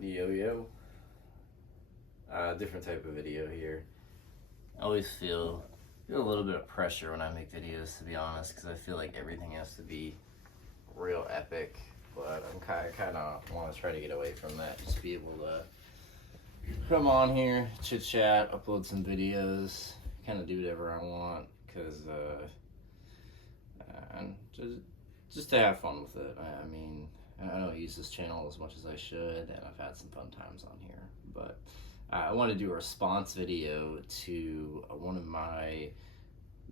Yo yo. Different type of video here. I always feel a little bit of pressure when I make videos, to be honest, because I feel like everything has to be real epic. But I'm kind of want to try to get away from that. Just be able to come on here, chit chat, upload some videos, kind of do whatever I want, because and just to have fun with it. I mean, I don't use this channel as much as I should, and I've had some fun times on here. But I want to do a response video to one of my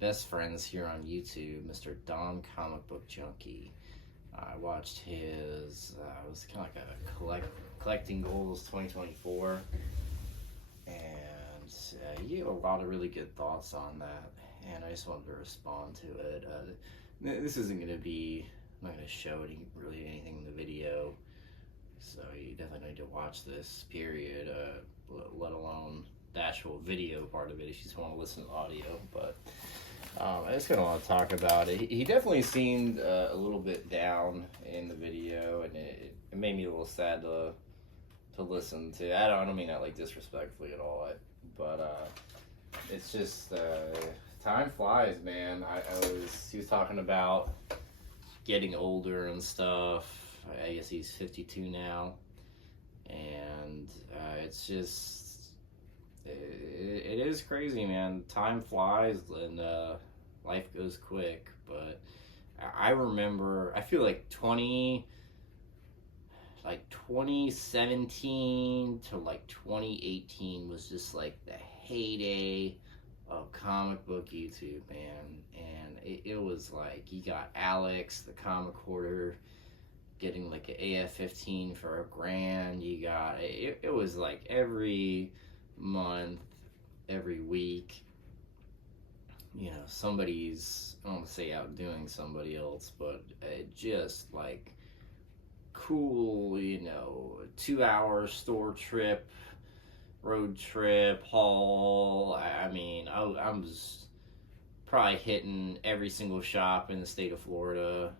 best friends here on YouTube, Mr. Don Comic Book Junkie. I watched his, it was kind of like a collecting goals 2024, and he had a lot of really good thoughts on that, and I just wanted to respond to it. This isn't going to be, I'm not going to show really anything in the video, so you definitely need to watch this, period, let alone the actual video part of it if you just want to listen to audio. But I just kind of want to talk about it. He definitely seemed a little bit down in the video, and it made me a little sad to listen to. I don't mean that like disrespectfully at all, but it's just time flies, man. He was talking about getting older and stuff. I guess he's 52 now, and it's just it is crazy, man. Time flies, and life goes quick. But I remember, I feel like 2017 to like 2018 was just like the heyday of comic book YouTube, man. And it was like, you got Alex, the comic hoarder, getting like an AF-15 for $1,000. You got, it was like every month, every week, you know, somebody's, I don't want to say outdoing somebody else, but just like cool, you know, 2-hour store trip, road trip, haul. I mean, I'm just probably hitting every single shop in the state of Florida.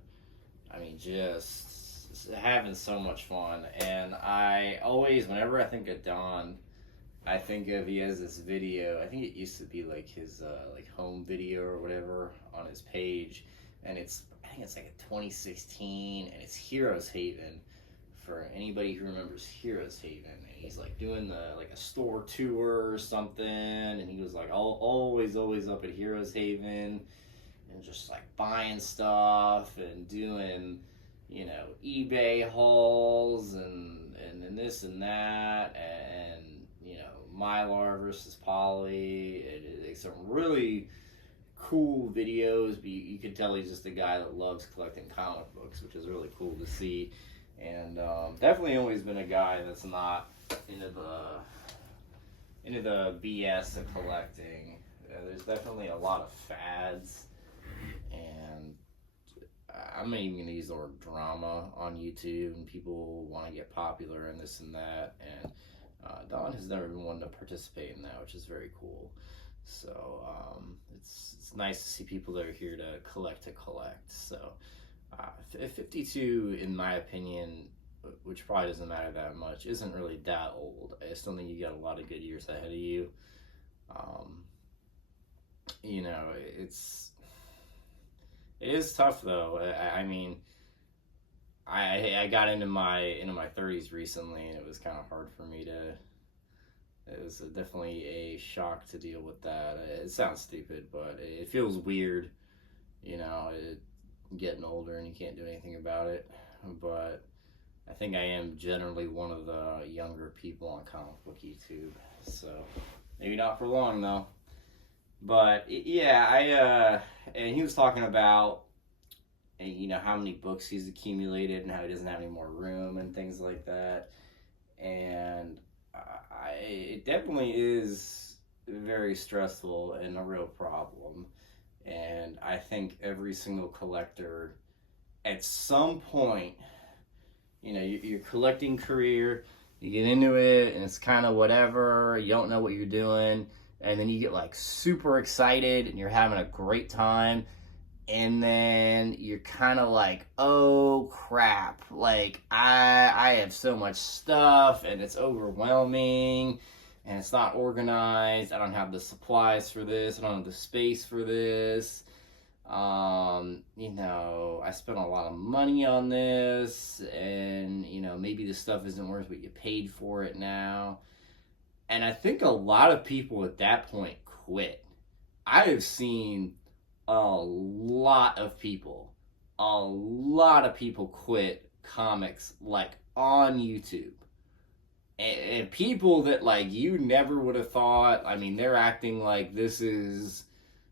I mean, just having so much fun. And I always, whenever I think of Don, I think of, he has this video, I think it used to be like his like home video or whatever on his page, and I think it's like a 2016, and it's Heroes Haven, for anybody who remembers Heroes Haven. And he's like doing like a store tour or something, and he was like always up at Heroes Haven, and just like buying stuff and doing, you know, eBay hauls and this and that, and you know, Mylar versus Poly. It's some really cool videos. You could tell he's just a guy that loves collecting comic books, which is really cool to see. And definitely always been a guy that's not into the BS of collecting. There's definitely a lot of fads, and I'm not even going to use the word drama on YouTube, and people want to get popular and this and that, and Don has never been one to participate in that, which is very cool. So it's nice to see people that are here to collect. So 52, in my opinion, which probably doesn't matter that much, isn't really that old. I still think you got a lot of good years ahead of you. You know, it is tough though. I mean, I got into my 30s recently, and it was kind of hard for me to. It was definitely a shock to deal with that. It sounds stupid, but it feels weird, you know, getting older and you can't do anything about it. But I think I am generally one of the younger people on comic book YouTube, so maybe not for long though. But yeah, and he was talking about, you know, how many books he's accumulated and how he doesn't have any more room and things like that. And it definitely is very stressful and a real problem. And I think every single collector, at some point, you know, your collecting career, you get into it and it's kind of whatever, you don't know what you're doing, and then you get like super excited and you're having a great time, and then you're kind of like, oh crap, like I have so much stuff and it's overwhelming and it's not organized. I don't have the supplies for this. I don't have the space for this. I spent a lot of money on this, and maybe the stuff isn't worth what you paid for it now. And I think a lot of people at that point quit. I have seen a lot of people quit comics like on YouTube. And people that like you never would have thought, I mean, they're acting like this is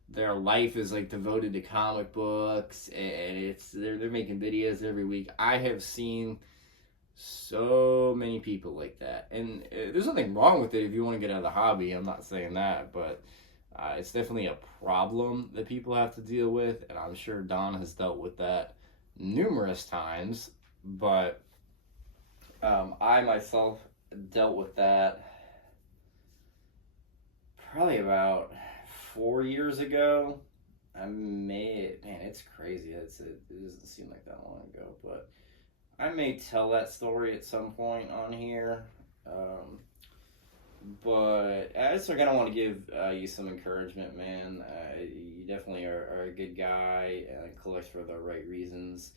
their life is like devoted to comic books, and they're making videos every week. I have seen so many people like that, and there's nothing wrong with it if you want to get out of the hobby. I'm not saying that, but it's definitely a problem that people have to deal with, and I'm sure Don has dealt with that numerous times. But I myself dealt with that probably about 4 years ago. Man, it's crazy. It doesn't seem like that long ago, but I may tell that story at some point on here. But I just kind of want to give you some encouragement, man. You definitely are a good guy and collect for the right reasons.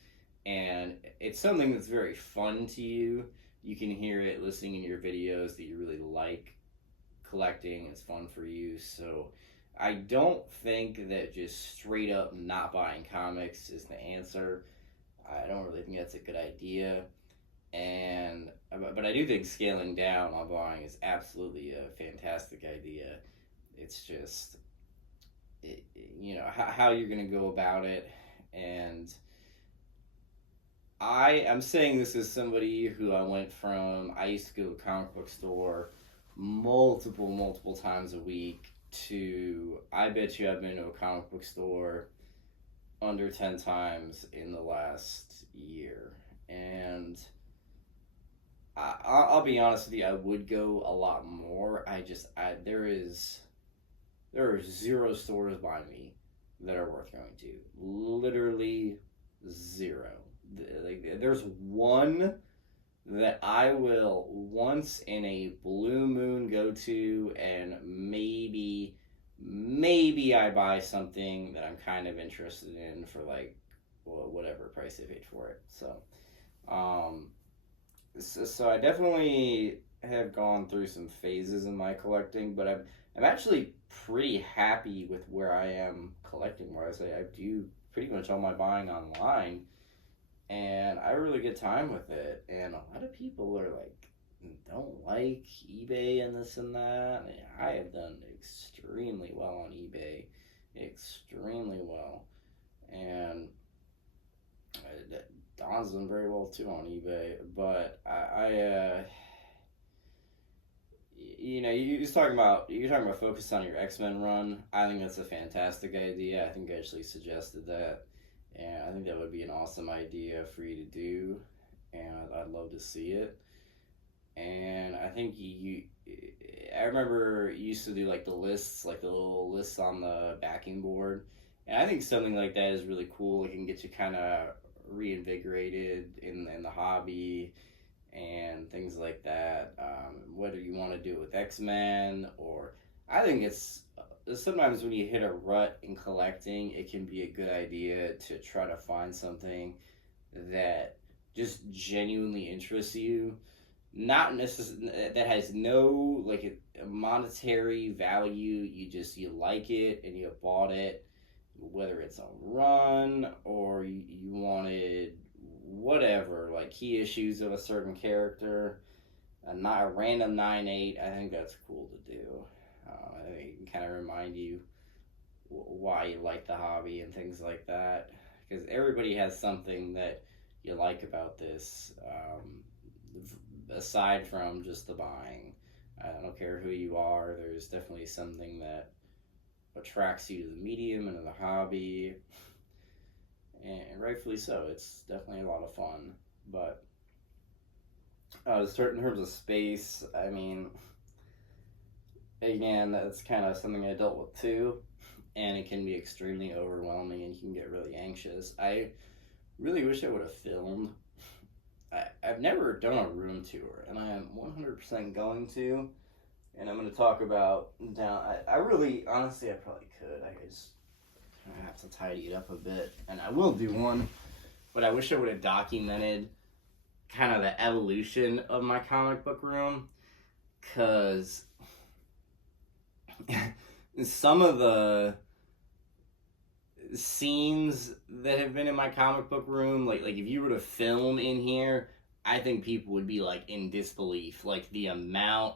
And it's something that's very fun to you. You can hear it listening in your videos that you really like collecting. It's fun for you. So I don't think that just straight up not buying comics is the answer. I don't really think that's a good idea. But I do think scaling down on buying is absolutely a fantastic idea. It's just, how you're going to go about it. And I'm saying this as somebody who I used to go to a comic book store multiple times a week to, I bet you I've been to a comic book store under 10 times in the last year. And I'll be honest with you, I would go a lot more. There are zero stores by me that are worth going to. Literally zero. Like, there's one that I will once in a blue moon go to, and maybe I buy something that I'm kind of interested in for like whatever price I paid for it. So I definitely have gone through some phases in my collecting, but I'm actually pretty happy with where I am collecting wise. I do pretty much all my buying online, and I really get time with it. And a lot of people are like, don't like eBay and this and that. I have done extremely well on eBay, extremely well, and Don's done very well too on eBay. But you're talking about focus on your X-Men run. I think that's a fantastic idea. I think I actually suggested that, and I think that would be an awesome idea for you to do, and I'd love to see it. And I think I remember you used to do like the lists, like the little lists on the backing board, and I think something like that is really cool. It can get you kind of reinvigorated in the hobby and things like that. Whether you want to do it with X-Men, or I think it's sometimes when you hit a rut in collecting, it can be a good idea to try to find something that just genuinely interests you, not necessarily that has no like a monetary value. You like it and you bought it, whether it's a run or you wanted whatever, like key issues of a certain character, not a random 9/8. I think that's cool to do. I think it can kind of remind you why you like the hobby and things like that, because everybody has something that you like about this, aside from just the buying. I don't care who you are, there's definitely something that attracts you to the medium and to the hobby, and rightfully so. It's definitely a lot of fun. But in terms of space, I mean, again, that's kind of something I dealt with too. and it can be extremely overwhelming, and you can get really anxious. I really wish I would have filmed. I've never done a room tour, and I am 100% going to. And I'm going to talk about I really, honestly, I probably could. I just have to tidy it up a bit, and I will do one. But I wish I would have documented kind of the evolution of my comic book room, because some of the scenes that have been in my comic book room, like if you were to film in here, I think people would be like in disbelief. Like the amount,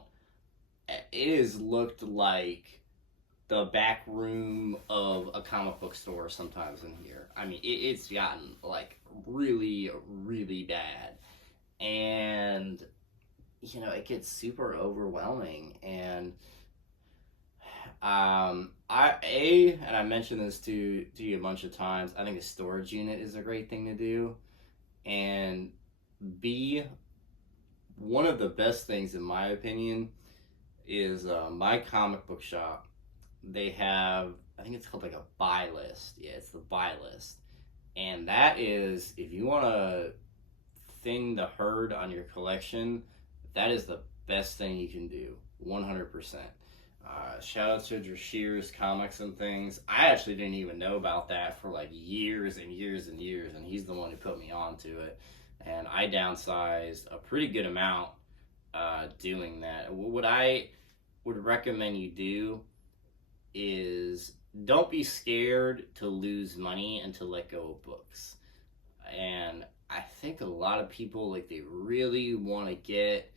it has looked like the back room of a comic book store sometimes in here. I mean, it's gotten like really, really bad, and it gets super overwhelming. And and I mentioned this to you a bunch of times, I think a storage unit is a great thing to do. And B, one of the best things, in my opinion, is my comic book shop. They have, I think it's called like a buy list. Yeah, it's the buy list. And that is, if you want to thin the herd on your collection, that is the best thing you can do, 100%. Shout out to Drashir's Comics and Things. I actually didn't even know about that for like years and years and years, and he's the one who put me onto it. And I downsized a pretty good amount doing that. What I would recommend you do is don't be scared to lose money and to let go of books. And I think a lot of people, like, they really want to get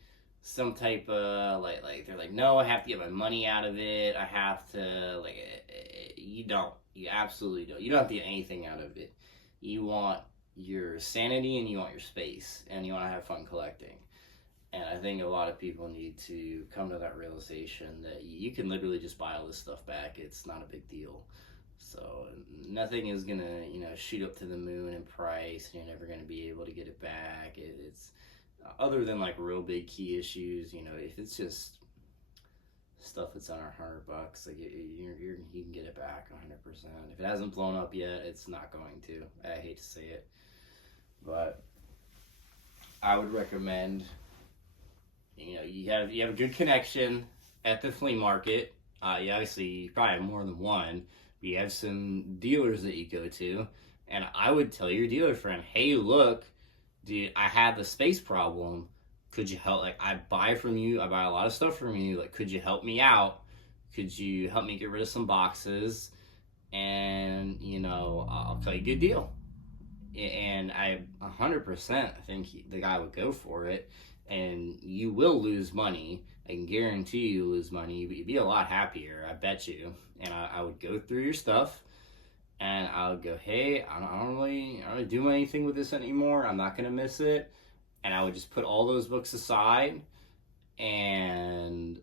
some type of like they're like, no, I have to get my money out of it, I have to, like, you absolutely don't. You don't have to get anything out of it. You want your sanity, and you want your space, and you want to have fun collecting. And I think a lot of people need to come to that realization that you can literally just buy all this stuff back. It's not a big deal. So nothing is gonna shoot up to the moon in price, and you're never gonna be able to get it back. It's other than like real big key issues, if it's just stuff that's under $100, like you can get it back 100%. If it hasn't blown up yet, it's not going to. I hate to say it, but I would recommend, you have a good connection at the flea market. You obviously probably have more than one. But you have some dealers that you go to, and I would tell your dealer friend, hey, look, dude, I have the space problem. Could you help? Like, I buy a lot of stuff from you. Like, could you help me out? Could you help me get rid of some boxes? And, I'll tell you a good deal. And I 100% think the guy would go for it. And you will lose money. I can guarantee you lose money, but you'd be a lot happier, I bet you. And I would go through your stuff, and I would go, hey, I don't really do anything with this anymore. I'm not going to miss it. And I would just put all those books aside and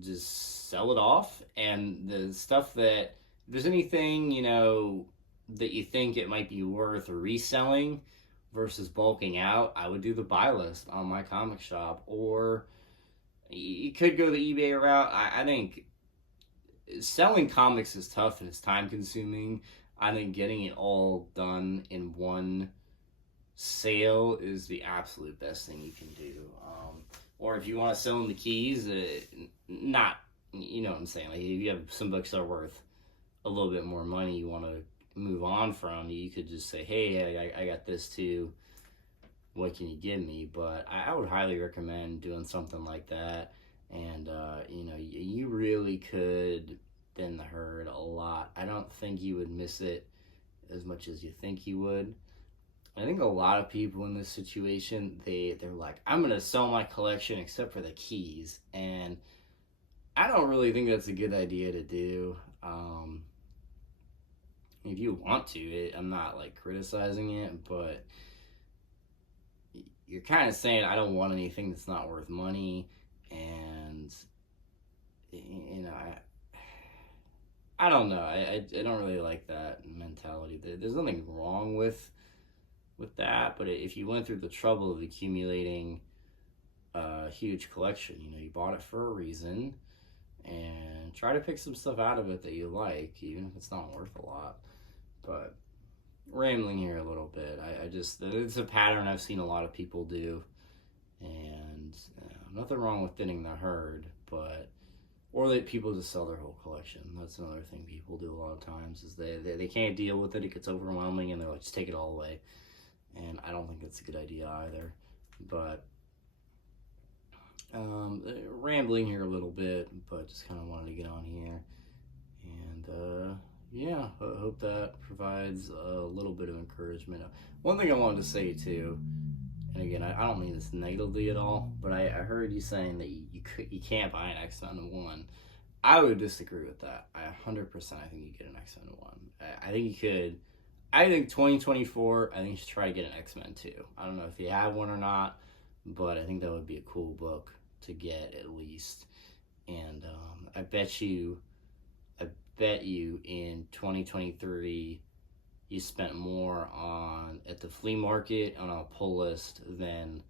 just sell it off. And the stuff that, if there's anything, that you think it might be worth reselling versus bulking out, I would do the buy list on my comic shop. Or you could go the eBay route. I think selling comics is tough and it's time consuming. I think getting it all done in one sale is the absolute best thing you can do. Or if you want to sell them the keys, not, you know what I'm saying, like if you have some books that are worth a little bit more money you want to move on from, you could just say, hey, I got this too, what can you give me? But I would highly recommend doing something like that. And you really could thin the herd a lot. I don't think you would miss it as much as you think you would. I think a lot of people in this situation, they're like, I'm gonna sell my collection except for the keys, and I don't really think that's a good idea to do. If you want to, I'm not like criticizing it, but you're kind of saying I don't want anything that's not worth money. And I don't know. I don't really like that mentality. There's nothing wrong with that, but if you went through the trouble of accumulating a huge collection, you bought it for a reason, and try to pick some stuff out of it that you like, even if it's not worth a lot. But rambling here a little bit, I just, it's a pattern I've seen a lot of people do, and nothing wrong with thinning the herd, but or that people just sell their whole collection. That's another thing people do a lot of times, is they can't deal with it. It gets overwhelming, and they're like, just take it all away. And I don't think that's a good idea either. But rambling here a little bit, but just kind of wanted to get on here. And yeah, I hope that provides a little bit of encouragement. One thing I wanted to say too, and again, I don't mean this negatively at all, but I heard you saying that you can't buy an X-Men 1. I would disagree with that. I 100% I think you get an X-Men 1. I think you could. I think 2024, I think you should try to get an X-Men 2. I don't know if you have one or not, but I think that would be a cool book to get at least. And I bet you in 2023 you spent more on at the flea market on a pull list than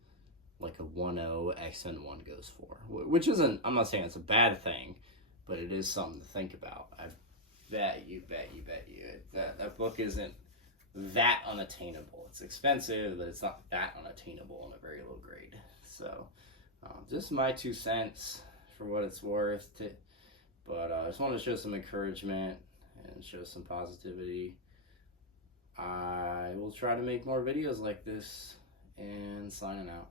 like a 1.0 X-Men 1 goes for, which isn't, I'm not saying it's a bad thing, but it is something to think about. I bet you that book isn't that unattainable. It's expensive, but it's not that unattainable in a very low grade. So just my 2 cents for what it's worth. But I just want to show some encouragement and show some positivity. I will try to make more videos like this, and signing out.